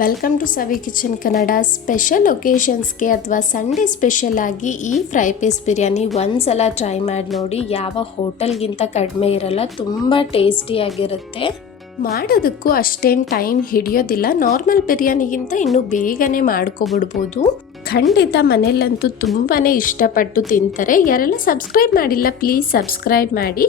Welcome to Savi kitchen Kannada. Special ಒಕೇಶನ್ಸ್ಗೆ ಅಥವಾ Sunday special ಆಗಿ ಈ ಫ್ರೈ ಪೀಸ್ ಬಿರಿಯಾನಿ ಒಂದ್ಸಲ ಟ್ರೈ ಮಾಡಿ ನೋಡಿ. ಯಾವ ಹೋಟೆಲ್ಗಿಂತ ಕಡಿಮೆ ಇರಲ್ಲ, ತುಂಬ ಟೇಸ್ಟಿಯಾಗಿರುತ್ತೆ. ಮಾಡೋದಕ್ಕೂ ಅಷ್ಟೇನು ಟೈಮ್ ಹಿಡಿಯೋದಿಲ್ಲ. ನಾರ್ಮಲ್ ಬಿರಿಯಾನಿಗಿಂತ ಇನ್ನೂ ಬೇಗನೆ ಮಾಡ್ಕೊಬಿಡ್ಬೋದು. ಖಂಡಿತ ಮನೇಲಂತೂ ತುಂಬಾ ಇಷ್ಟಪಟ್ಟು ತಿಂತಾರೆ. ಯಾರೆಲ್ಲ ಸಬ್ಸ್ಕ್ರೈಬ್ ಮಾಡಿಲ್ಲ ಪ್ಲೀಸ್ ಸಬ್ಸ್ಕ್ರೈಬ್ ಮಾಡಿ.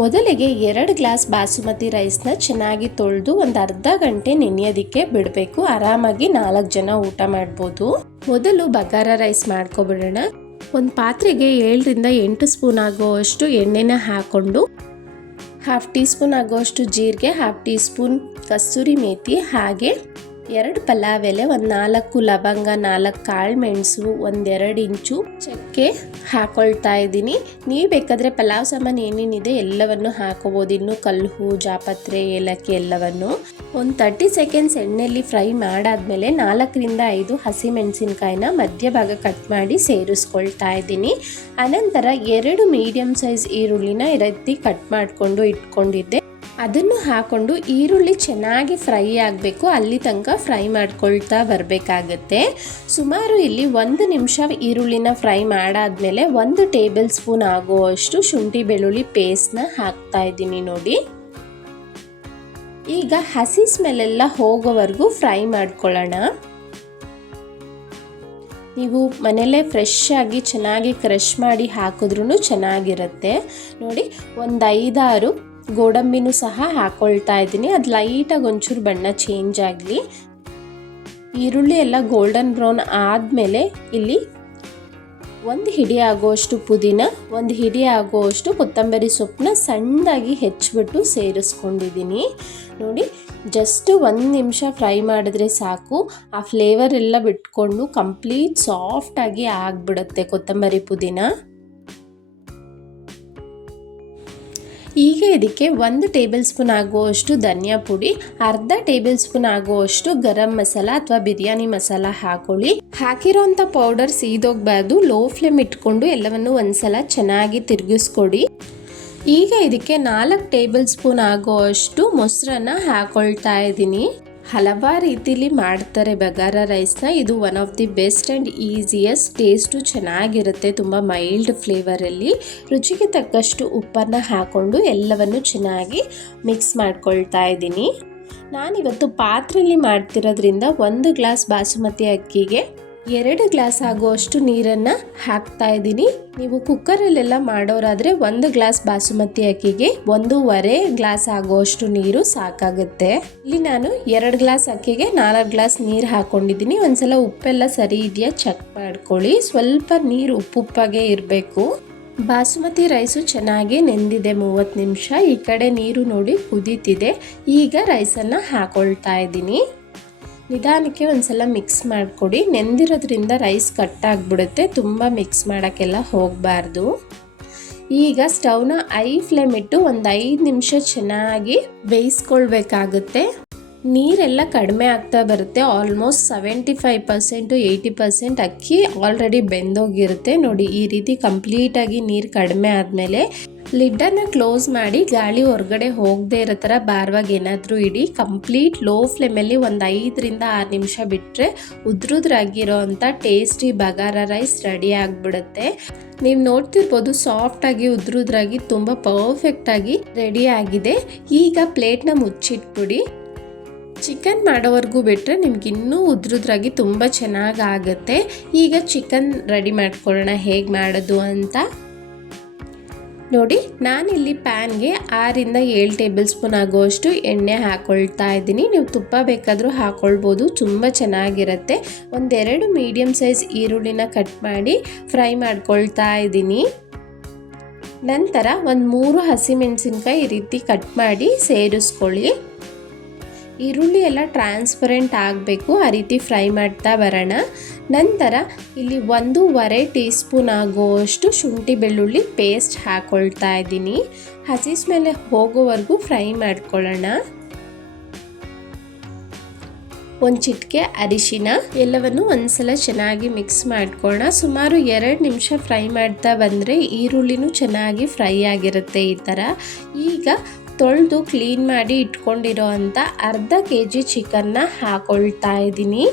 ಮೊದಲಿಗೆ 2 ಗ್ಲಾಸ್ ಬಾಸುಮತಿ ರೈಸ್ನ ಚೆನ್ನಾಗಿ ತೊಳೆದು ಒಂದು ಅರ್ಧ ಗಂಟೆ ನೆನೆಯೋದಕ್ಕೆ ಬಿಡಬೇಕು. ಆರಾಮಾಗಿ 4 ಜನ ಊಟ ಮಾಡ್ಬೋದು. ಮೊದಲು ಬಗಾರ ರೈಸ್ ಮಾಡ್ಕೊಬಿಡೋಣ. ಒಂದು ಪಾತ್ರೆಗೆ 7 ರಿಂದ 8 ಸ್ಪೂನ್ ಆಗುವಷ್ಟು ಎಣ್ಣೆನ ಹಾಕ್ಕೊಂಡು 1/2 ಟೀ ಸ್ಪೂನ್ ಆಗುವಷ್ಟು ಜೀರಿಗೆ, 1/2 ಟೀ ಸ್ಪೂನ್ ಕಸ್ತೂರಿ ಮೇಥಿ, ಹಾಗೆ 2 ಪಲಾವ್ ಎಲೆ, 4 ಲವಂಗ, 4 ಕಾಳು ಮೆಣಸು, 1-2 ಇಂಚು ಚಕ್ಕೆ ಹಾಕೊಳ್ತಾ ಇದ್ದೀನಿ. ನೀವು ಬೇಕಾದರೆ ಪಲಾವ್ ಸಾಮಾನು ಏನೇನಿದೆ ಎಲ್ಲವನ್ನು ಹಾಕೋಬೋದು. ಇನ್ನು ಕಲ್ಲು, ಜಾಪತ್ರೆ, ಏಲಕ್ಕಿ ಎಲ್ಲವನ್ನು ಒಂದು 30 ಸೆಕೆಂಡ್ಸ್ ಎಣ್ಣೆಯಲ್ಲಿ ಫ್ರೈ ಮಾಡಾದ್ಮೇಲೆ 4 ರಿಂದ 5 ಹಸಿಮೆಣಸಿನ್ಕಾಯಿನ ಮಧ್ಯಭಾಗ ಕಟ್ ಮಾಡಿ ಸೇರಿಸ್ಕೊಳ್ತಾ ಇದ್ದೀನಿ. ಅನಂತರ 2 ಮೀಡಿಯಂ ಸೈಜ್ ಈರುಳ್ಳಿನ ಈ ರೀತಿ ಕಟ್ ಮಾಡಿಕೊಂಡು ಇಟ್ಕೊಂಡಿದ್ದೆ. ಅದನ್ನು ಹಾಕೊಂಡು ಈರುಳ್ಳಿ ಚೆನ್ನಾಗಿ ಫ್ರೈ ಆಗಬೇಕು, ಅಲ್ಲಿ ತನಕ ಫ್ರೈ ಮಾಡ್ಕೊಳ್ತಾ ಬರಬೇಕಾಗತ್ತೆ. ಸುಮಾರು ಇಲ್ಲಿ 1 ನಿಮಿಷ ಈರುಳ್ಳಿನ ಫ್ರೈ ಮಾಡಾದ್ಮೇಲೆ 1 ಟೇಬಲ್ ಸ್ಪೂನ್ ಆಗುವಷ್ಟು ಶುಂಠಿ ಬೆಳ್ಳುಳ್ಳಿ ಪೇಸ್ಟ್ನ ಹಾಕ್ತಾ ಇದ್ದೀನಿ ನೋಡಿ. ಈಗ ಹಸಿ ಸ್ಮೆಲ್ಲೆಲ್ಲ ಹೋಗೋವರೆಗೂ ಫ್ರೈ ಮಾಡ್ಕೊಳ್ಳೋಣ. ನೀವು ಮನೆಯಲ್ಲೇ ಫ್ರೆಶ್ ಆಗಿ ಚೆನ್ನಾಗಿ ಕ್ರಷ್ ಮಾಡಿ ಹಾಕಿದ್ರೂ ಚೆನ್ನಾಗಿರುತ್ತೆ ನೋಡಿ. ಒಂದು 5-6 ಗೋಡಂಬಿನೂ ಸಹ ಹಾಕೊಳ್ತಾ ಇದ್ದೀನಿ. ಅದು ಲೈಟಾಗಿ ಒಂಚೂರು ಬಣ್ಣ ಚೇಂಜ್ ಆಗಲಿ. ಈರುಳ್ಳಿ ಎಲ್ಲ ಗೋಲ್ಡನ್ ಬ್ರೌನ್ ಆದಮೇಲೆ ಇಲ್ಲಿ 1 ಹಿಡಿ ಆಗುವಷ್ಟು ಪುದೀನ, 1 ಹಿಡಿ ಆಗುವಷ್ಟು ಕೊತ್ತಂಬರಿ ಸೊಪ್ಪನ್ನ ಸಣ್ಣದಾಗಿ ಹೆಚ್ಚಿಬಿಟ್ಟು ಸೇರಿಸ್ಕೊಂಡಿದ್ದೀನಿ ನೋಡಿ. ಜಸ್ಟ್ 1 ನಿಮಿಷ ಫ್ರೈ ಮಾಡಿದ್ರೆ ಸಾಕು. ಆ ಫ್ಲೇವರ್ ಎಲ್ಲ ಬಿಟ್ಕೊಂಡು ಕಂಪ್ಲೀಟ್ ಸಾಫ್ಟಾಗಿ ಆಗಿಬಿಡುತ್ತೆ ಕೊತ್ತಂಬರಿ ಪುದೀನ. ಈಗ ಇದಕ್ಕೆ 1 ಟೇಬಲ್ ಸ್ಪೂನ್ ಆಗುವಷ್ಟು ಧನಿಯಾ ಪುಡಿ, ಅರ್ಧ ಟೇಬಲ್ ಸ್ಪೂನ್ ಆಗುವಷ್ಟು ಗರಂ ಮಸಾಲ ಅಥವಾ ಬಿರಿಯಾನಿ ಮಸಾಲ ಹಾಕೊಳ್ಳಿ. ಹಾಕಿರೋಂಥ ಪೌಡರ್ ಸೀದೋಗಬಾರ್ದು. ಲೋ ಫ್ಲೇಮ್ ಇಟ್ಕೊಂಡು ಎಲ್ಲವನ್ನು ಒಂದ್ಸಲ ಚೆನ್ನಾಗಿ ತಿರುಗಿಸ್ಕೊಡಿ. ಈಗ ಇದಕ್ಕೆ 4 ಟೇಬಲ್ ಸ್ಪೂನ್ ಆಗುವಷ್ಟು ಮೊಸರನ್ನ ಹಾಕೊಳ್ತಾ ಇದ್ದೀನಿ. ಹಲವಾರು ರೀತಿಲಿ ಮಾಡ್ತಾರೆ ಬಗಾರ ರೈಸ್ನ. ಇದು one of the best and easiest. Taste ಚೆನ್ನಾಗಿರುತ್ತೆ, ತುಂಬ ಮೈಲ್ಡ್ ಫ್ಲೇವರಲ್ಲಿ. ರುಚಿಗೆ ತಕ್ಕಷ್ಟು ಉಪ್ಪನ್ನು ಹಾಕ್ಕೊಂಡು ಎಲ್ಲವನ್ನು ಚೆನ್ನಾಗಿ ಮಿಕ್ಸ್ ಮಾಡ್ಕೊಳ್ತಾ ಇದ್ದೀನಿ. ನಾನಿವತ್ತು ಪಾತ್ರೆಯಲ್ಲಿ ಮಾಡ್ತಿರೋದ್ರಿಂದ 1 ಗ್ಲಾಸ್ ಬಾಸುಮತಿ ಅಕ್ಕಿಗೆ 2 ಗ್ಲಾಸ್ ಆಗುವಷ್ಟು ನೀರನ್ನು ಹಾಕ್ತಾ ಇದ್ದೀನಿ. ನೀವು ಕುಕ್ಕರಲ್ಲೆಲ್ಲ ಮಾಡೋರಾದರೆ 1 ಗ್ಲಾಸ್ ಬಾಸುಮತಿ ಅಕ್ಕಿಗೆ 1.5 ಗ್ಲಾಸ್ ಆಗುವಷ್ಟು ನೀರು ಸಾಕಾಗುತ್ತೆ. ಇಲ್ಲಿ ನಾನು 2 ಗ್ಲಾಸ್ ಅಕ್ಕಿಗೆ 4 ಗ್ಲಾಸ್ ನೀರು ಹಾಕ್ಕೊಂಡಿದ್ದೀನಿ. ಒಂದ್ಸಲ ಉಪ್ಪೆಲ್ಲ ಸರಿ ಇದೆಯಾ ಚೆಕ್ ಮಾಡ್ಕೊಳ್ಳಿ. ಸ್ವಲ್ಪ ನೀರು ಉಪ್ಪುಪ್ಪಾಗೆ ಇರಬೇಕು. ಬಾಸುಮತಿ ರೈಸು ಚೆನ್ನಾಗಿ ನೆಂದಿದೆ 30 ನಿಮಿಷ. ಈ ಕಡೆ ನೀರು ನೋಡಿ ಕುದೀತಿದೆ. ಈಗ ರೈಸನ್ನು ಹಾಕೊಳ್ತಾ ಇದ್ದೀನಿ. ನಿಧಾನಕ್ಕೆ ಒಂದ್ಸಲ ಮಿಕ್ಸ್ ಮಾಡಿಕೊಡಿ. ನೆಂದಿರೋದ್ರಿಂದ ರೈಸ್ ಕಟ್ಟಾಗ್ಬಿಡುತ್ತೆ, ತುಂಬ ಮಿಕ್ಸ್ ಮಾಡೋಕ್ಕೆಲ್ಲ ಹೋಗಬಾರ್ದು. ಈಗ ಸ್ಟವ್ನ ಐ ಫ್ಲೇಮ್ ಇಟ್ಟು ಒಂದು 5 ನಿಮಿಷ ಚೆನ್ನಾಗಿ ಬೇಯಿಸ್ಕೊಳ್ಬೇಕಾಗುತ್ತೆ. ನೀರೆಲ್ಲ ಕಡಿಮೆ ಆಗ್ತಾ ಬರುತ್ತೆ. ಆಲ್ಮೋಸ್ಟ್ 75% 80% ಅಕ್ಕಿ ಆಲ್ರೆಡಿ ಬೆಂದೋಗಿರುತ್ತೆ ನೋಡಿ. ಈ ರೀತಿ ಕಂಪ್ಲೀಟಾಗಿ ನೀರು ಕಡಿಮೆ ಆದಮೇಲೆ ಲಿಡ್ಡನ್ನು ಕ್ಲೋಸ್ ಮಾಡಿ ಗಾಳಿ ಹೊರಗಡೆ ಹೋಗದೆ ಇರೋ ಥರ ಭಾರವಾಗಿ ಏನಾದರೂ ಇಡಿ. ಕಂಪ್ಲೀಟ್ ಲೋ ಫ್ಲೇಮಲ್ಲಿ ಒಂದು 5 ರಿಂದ 6 ನಿಮಿಷ ಬಿಟ್ಟರೆ ಉದ್ರುದ್ರಾಗಿರೋ ಅಂಥ ಟೇಸ್ಟಿ ಬಗಾರ ರೈಸ್ ರೆಡಿ ಆಗಿಬಿಡುತ್ತೆ. ನೀವು ನೋಡ್ತಿರ್ಬೋದು ಸಾಫ್ಟಾಗಿ ಉದ್ರುದ್ರಾಗಿ ತುಂಬ ಪರ್ಫೆಕ್ಟಾಗಿ ರೆಡಿ ಆಗಿದೆ. ಈಗ ಪ್ಲೇಟ್ನ ಮುಚ್ಚಿಟ್ಬಿಡಿ. ಚಿಕನ್ ಮಾಡೋವರೆಗೂ ಬಿಟ್ಟರೆ ನಿಮ್ಗೆ ಇನ್ನೂ ಉದ್ರುದ್ರಾಗಿ ತುಂಬ ಚೆನ್ನಾಗಿ ಆಗುತ್ತೆ. ಈಗ ಚಿಕನ್ ರೆಡಿ ಮಾಡ್ಕೊಳ್ಳೋಣ ಹೇಗೆ ಮಾಡೋದು ಅಂತ ನೋಡಿ. ನಾನಿಲ್ಲಿ ಪ್ಯಾನ್ಗೆ 6 ರಿಂದ 7 ಟೇಬಲ್ ಸ್ಪೂನ್ ಆಗುವಷ್ಟು ಎಣ್ಣೆ ಹಾಕೊಳ್ತಾ ಇದ್ದೀನಿ. ನೀವು ತುಪ್ಪ ಬೇಕಾದರೂ ಹಾಕ್ಕೊಳ್ಬೋದು, ತುಂಬ ಚೆನ್ನಾಗಿರುತ್ತೆ. 1-2 ಮೀಡಿಯಮ್ ಸೈಜ್ ಈರುಳ್ಳಿನ ಕಟ್ ಮಾಡಿ ಫ್ರೈ ಮಾಡ್ಕೊಳ್ತಾ ಇದ್ದೀನಿ. ನಂತರ 3 ಹಸಿಮೆಣಸಿನ್ಕಾಯಿ ಈ ರೀತಿ ಕಟ್ ಮಾಡಿ ಸೇರಿಸ್ಕೊಳ್ಳಿ. ಈರುಳ್ಳಿ ಎಲ್ಲ ಟ್ರಾನ್ಸ್ಪರೆಂಟ್ ಆಗಬೇಕು, ಆ ರೀತಿ ಫ್ರೈ ಮಾಡ್ತಾ ಬರೋಣ. ನಂತರ ಇಲ್ಲಿ 1.5 ಟೀ ಸ್ಪೂನ್ ಆಗುವಷ್ಟು ಶುಂಠಿ ಬೆಳ್ಳುಳ್ಳಿ ಪೇಸ್ಟ್ ಹಾಕ್ಕೊಳ್ತಾ ಇದ್ದೀನಿ. ಹಸಿ ಸ್ಮೆಲ್ ಹೋಗೋವರೆಗೂ ಫ್ರೈ ಮಾಡ್ಕೊಳ್ಳೋಣ. ಒಂದು ಚಿಟಿಕೆ ಅರಿಶಿನ, ಎಲ್ಲವನ್ನು ಒಂದ್ಸಲ ಚೆನ್ನಾಗಿ ಮಿಕ್ಸ್ ಮಾಡ್ಕೊಳ್ಳೋಣ. ಸುಮಾರು 2 ನಿಮಿಷ ಫ್ರೈ ಮಾಡ್ತಾ ಬಂದರೆ ಈರುಳ್ಳಿನೂ ಚೆನ್ನಾಗಿ ಫ್ರೈ ಆಗಿರುತ್ತೆ ಈ ಥರ. ಈಗ ತೊಳೆದು ಕ್ಲೀನ್ ಮಾಡಿ ಇಟ್ಕೊಂಡಿರೋ ಅಂಥ ಅರ್ಧ kg ಚಿಕನ್ನ ಹಾಕೊಳ್ತಾ ಇದ್ದೀನಿ.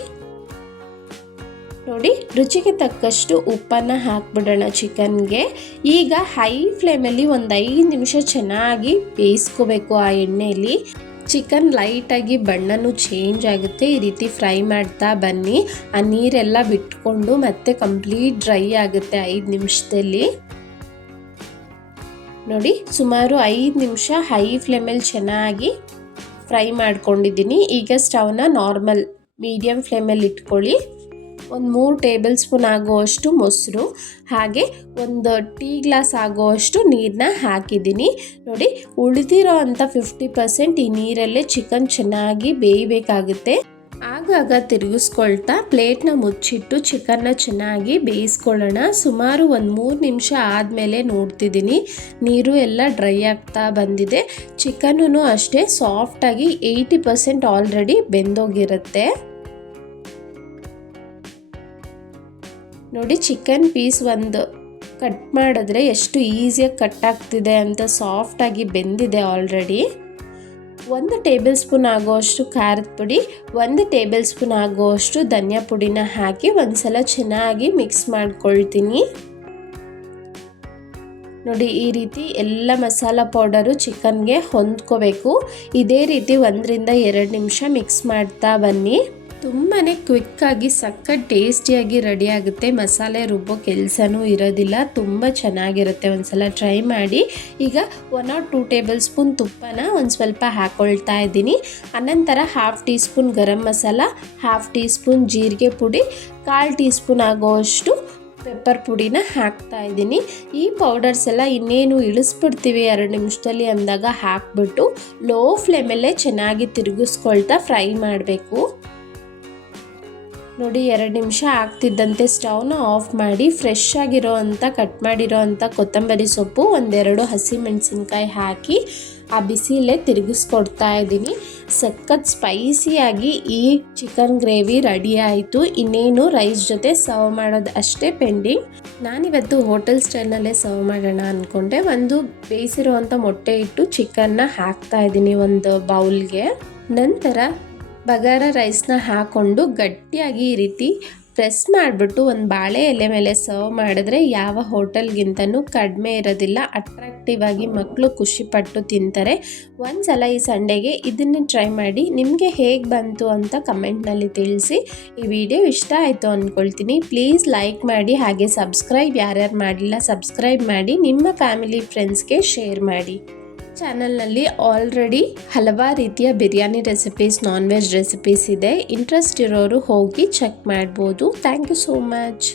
ನೋಡಿ, ರುಚಿಗೆ ತಕ್ಕಷ್ಟು ಉಪ್ಪನ್ನು ಹಾಕ್ಬಿಡೋಣ ಚಿಕನ್ಗೆ. ಈಗ ಹೈ ಫ್ಲೇಮಲ್ಲಿ ಒಂದು 5 ನಿಮಿಷ ಚೆನ್ನಾಗಿ ಬೇಯಿಸ್ಕೋಬೇಕು ಆ ಎಣ್ಣೆಯಲ್ಲಿ. ಚಿಕನ್ ಲೈಟಾಗಿ ಬಣ್ಣನೂ ಚೇಂಜ್ ಆಗುತ್ತೆ. ಈ ರೀತಿ ಫ್ರೈ ಮಾಡ್ತಾ ಬನ್ನಿ. ಆ ನೀರೆಲ್ಲ ಬಿಟ್ಕೊಂಡು ಮತ್ತೆ ಕಂಪ್ಲೀಟ್ ಡ್ರೈ ಆಗುತ್ತೆ 5 ನಿಮಿಷದಲ್ಲಿ. ನೋಡಿ, ಸುಮಾರು 5 ನಿಮಿಷ ಹೈ ಫ್ಲೇಮಲ್ಲಿ ಚೆನ್ನಾಗಿ ಫ್ರೈ ಮಾಡ್ಕೊಂಡಿದ್ದೀನಿ. ಈಗ ಸ್ಟವ್ನ ನಾರ್ಮಲ್ ಮೀಡಿಯಮ್ ಫ್ಲೇಮಲ್ಲಿ ಇಟ್ಕೊಳ್ಳಿ. ಒಂದು 3 ಟೇಬಲ್ ಸ್ಪೂನ್ ಆಗುವಷ್ಟು ಮೊಸರು, ಹಾಗೆ ಒಂದು ಟೀ ಗ್ಲಾಸ್ ಆಗುವಷ್ಟು ನೀರನ್ನ ಹಾಕಿದ್ದೀನಿ. ನೋಡಿ, ಉಳಿದಿರೋ ಅಂಥ 50% ಈ ನೀರಲ್ಲೇ ಚಿಕನ್ ಚೆನ್ನಾಗಿ ಬೇಯಬೇಕಾಗುತ್ತೆ. ಆಗಾಗ ತಿರುಗಿಸ್ಕೊಳ್ತಾ ಪ್ಲೇಟ್ನ ಮುಚ್ಚಿಟ್ಟು ಚಿಕನ್ನ ಚೆನ್ನಾಗಿ ಬೇಯಿಸ್ಕೊಳ್ಳೋಣ. ಸುಮಾರು ಒಂದು 3 ನಿಮಿಷ ಆದಮೇಲೆ ನೋಡ್ತಿದ್ದೀನಿ, ನೀರು ಎಲ್ಲ ಡ್ರೈ ಆಗ್ತಾ ಬಂದಿದೆ. ಚಿಕನ್ನೂ ಅಷ್ಟೇ ಸಾಫ್ಟಾಗಿ 80% ಆಲ್ರೆಡಿ ಬೆಂದೋಗಿರುತ್ತೆ. ನೋಡಿ, ಚಿಕನ್ ಪೀಸ್ ಒಂದು ಕಟ್ ಮಾಡಿದ್ರೆ ಎಷ್ಟು ಈಸಿಯಾಗಿ ಕಟ್ ಆಗ್ತಿದೆ ಅಂತ, ಸಾಫ್ಟಾಗಿ ಬೆಂದಿದೆ ಆಲ್ರೆಡಿ. 1 ಟೇಬಲ್ ಸ್ಪೂನ್ ಆಗುವಷ್ಟು ಖಾರದ ಪುಡಿ, 1 ಟೇಬಲ್ ಸ್ಪೂನ್ ಆಗುವಷ್ಟು ಧನಿಯಾ ಪುಡಿನ ಹಾಕಿ ಒಂದ್ಸಲ ಚೆನ್ನಾಗಿ ಮಿಕ್ಸ್ ಮಾಡ್ಕೊಳ್ತೀನಿ. ನೋಡಿ, ಈ ರೀತಿ ಎಲ್ಲ ಮಸಾಲ ಪೌಡರು ಚಿಕನ್ಗೆ ಹೊಂದ್ಕೋಬೇಕು. ಇದೇ ರೀತಿ 1 ರಿಂದ 2 ನಿಮಿಷ ಮಿಕ್ಸ್ ಮಾಡ್ತಾ ಬನ್ನಿ. ತುಂಬಾ ಕ್ವಿಕ್ಕಾಗಿ ಸಖತ್ ಟೇಸ್ಟಿಯಾಗಿ ರೆಡಿ ಆಗುತ್ತೆ. ಮಸಾಲೆ ರುಬ್ಬೋ ಕೆಲಸನೂ ಇರೋದಿಲ್ಲ, ತುಂಬ ಚೆನ್ನಾಗಿರುತ್ತೆ. ಒಂದ್ಸಲ ಟ್ರೈ ಮಾಡಿ. ಈಗ 1 or 2 ಟೇಬಲ್ ಸ್ಪೂನ್ ತುಪ್ಪನ ಒಂದು ಸ್ವಲ್ಪ ಹಾಕ್ಕೊಳ್ತಾ ಇದ್ದೀನಿ. ಅನಂತರ 1/2 tea spoon garam masala, 1/2 tea spoon ಜೀರಿಗೆ ಪುಡಿ, 1/4 ಟೀ ಸ್ಪೂನ್ ಆಗೋಷ್ಟು ಪೆಪ್ಪರ್ ಪುಡಿನ ಹಾಕ್ತಾ ಇದ್ದೀನಿ. ಈ ಪೌಡರ್ಸ್ ಎಲ್ಲ ಇನ್ನೇನು ಇಳಿಸ್ಬಿಡ್ತೀವಿ 2 ನಿಮಿಷದಲ್ಲಿ ಅಂದಾಗ ಹಾಕ್ಬಿಟ್ಟು ಲೋ ಫ್ಲೇಮಲ್ಲೇ ಚೆನ್ನಾಗಿ ತಿರುಗಿಸ್ಕೊಳ್ತಾ ಫ್ರೈ ಮಾಡಬೇಕು. ನೋಡಿ, 2 ನಿಮಿಷ ಆಗ್ತಿದ್ದಂತೆ ಸ್ಟವ್ನ ಆಫ್ ಮಾಡಿ ಫ್ರೆಶ್ ಆಗಿರೋ ಅಂಥ ಕಟ್ ಮಾಡಿರೋ ಅಂಥ ಕೊತ್ತಂಬರಿ ಸೊಪ್ಪು, 1-2 ಹಸಿಮೆಣಸಿನ್ಕಾಯಿ ಹಾಕಿ ಆ ಬಿಸಿಲೇ ತಿರುಗಿಸ್ಕೊಡ್ತಾ ಇದ್ದೀನಿ. ಸಖತ್ ಸ್ಪೈಸಿಯಾಗಿ ಈ ಚಿಕನ್ ಗ್ರೇವಿ ರೆಡಿ ಆಯಿತು. ಇನ್ನೇನು ರೈಸ್ ಜೊತೆ ಸರ್ವ್ ಮಾಡೋದು ಅಷ್ಟೇ ಪೆಂಡಿಂಗ್. ನಾನಿವತ್ತು ಹೋಟೆಲ್ ಸ್ಟೈಲ್ನಲ್ಲೇ ಸರ್ವ್ ಮಾಡೋಣ ಅಂದ್ಕೊಂಡೆ. ಒಂದು ಬೇಯಿಸಿರೋವಂಥ ಮೊಟ್ಟೆ ಇಟ್ಟು ಚಿಕನ್ನ ಹಾಕ್ತಾ ಇದ್ದೀನಿ ಒಂದು ಬೌಲ್ಗೆ. ನಂತರ ಬಗಾರ ರೈಸ್ನ ಹಾಕ್ಕೊಂಡು ಗಟ್ಟಿಯಾಗಿ ಈ ರೀತಿ ಪ್ರೆಸ್ ಮಾಡಿಬಿಟ್ಟು ಒಂದು ಬಾಳೆ ಎಲೆ ಮೇಲೆ ಸರ್ವ್ ಮಾಡಿದ್ರೆ ಯಾವ ಹೋಟೆಲ್ಗಿಂತನೂ ಕಡಿಮೆ ಇರೋದಿಲ್ಲ. ಅಟ್ರಾಕ್ಟಿವ್ ಆಗಿ ಮಕ್ಕಳು ಖುಷಿಪಟ್ಟು ತಿಂತಾರೆ. ಒಂದ್ಸಲ ಈ ಸಂಡೇಗೆ ಇದನ್ನು ಟ್ರೈ ಮಾಡಿ. ನಿಮಗೆ ಹೇಗೆ ಬಂತು ಅಂತ ಕಮೆಂಟ್ನಲ್ಲಿ ತಿಳಿಸಿ. ಈ ವಿಡಿಯೋ ಇಷ್ಟ ಆಯಿತು ಅಂದ್ಕೊಳ್ತೀನಿ. ಪ್ಲೀಸ್ ಲೈಕ್ ಮಾಡಿ, ಹಾಗೆ ಸಬ್ಸ್ಕ್ರೈಬ್ ಯಾರ್ಯಾರು ಮಾಡಿಲ್ಲ ಸಬ್ಸ್ಕ್ರೈಬ್ ಮಾಡಿ, ನಿಮ್ಮ ಫ್ಯಾಮಿಲಿ ಫ್ರೆಂಡ್ಸ್ಗೆ ಶೇರ್ ಮಾಡಿ. ಚಾನಲ್ನಲ್ಲಿ ಆಲ್ರೆಡಿ ಹಲವಾರು ರೀತಿಯ biryani recipes, non veg recipes ಇದೆ. ಇಂಟ್ರೆಸ್ಟ್ ಇರೋರು ಹೋಗಿ ಚೆಕ್ ಮಾಡ್ಬೋದು. Thank you so much.